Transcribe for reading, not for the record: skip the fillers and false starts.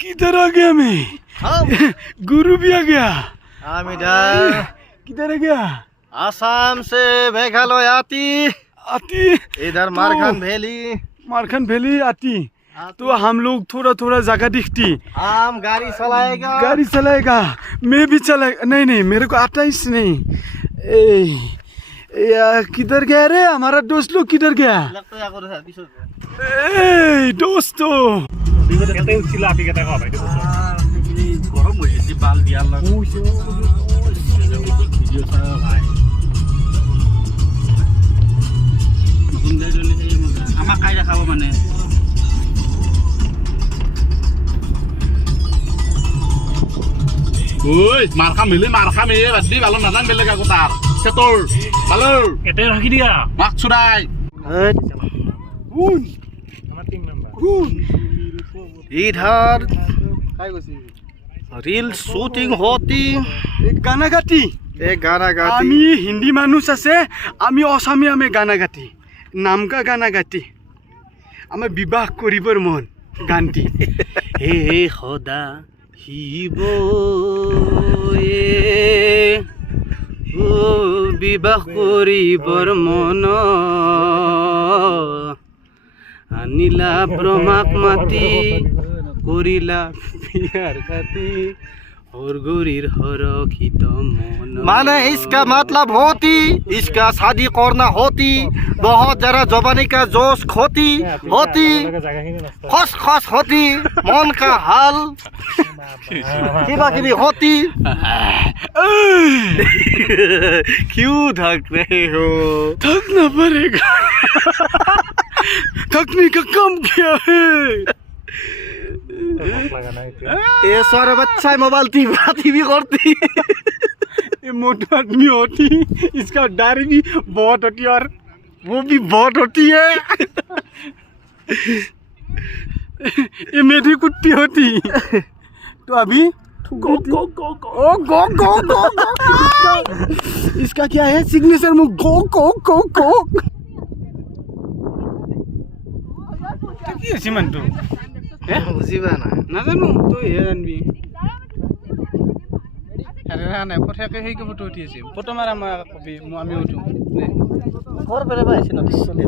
किधर आ गया मैं? गुरु भी आ गया। हम इधर किधर आ गया? आसाम से मेघालय आती इधर मारखान वैली आती तो हम लोग थोड़ा थोड़ा जगह दिखती। हम गाड़ी चलाएगा मैं भी चलाएगा। नहीं मेरे को आता ही नहीं। किधर गया रे हमारा दोस्त लोग? किधर गया दोस्तों? মাৰখা মিলি বাদ দি বালো নাজান বেলেগ আকৌ তাৰ চেতৰ বালো এতে ৰাখি দিয়া মাক চুৰাই इधर रील शूटिंग होती गाना गाती আমি হিন্দি মানুষ আছে আমি অসমীয়া আমি গানা গাতি নামকা গানা গাতি আমার বিবাহ করিবর মন গানটি হে খোদা হিব ও বিবাহ করিবর মন আনিলা ব্রহ্মাক মাতি করিলা বিয়ার খাতি और गोरीर हरखित मन माने इसका मतलब होती इसका शादी करना होती बहुत जरा जवानी का जोश खोती होती खस खस होती मन का हाल किबा होती क्यों थक रहे हो? थकना पड़ेगा थकने का काम क्या है? ये सारे बच्चा मोबाइल टीवी करती ये मोटी आदमी होती इसका दाढ़ी भी बहुत होती है और वो भी बहुत होती है। ये मेरी कुत्ती होती तो अभी गो गो गो गो गो गो गो इसका क्या है सिग्नेचर में गो गो गो गो क्या सीमंतु बुझिबा ना নাজানো তই হে জানবি। আরে না না ফটাকে সেই ফটো উঠি আছে ফটো মাৰা আমাৰ কবি আমি উঠো ঘৰ পেৰে পাইছে নটিছ চলি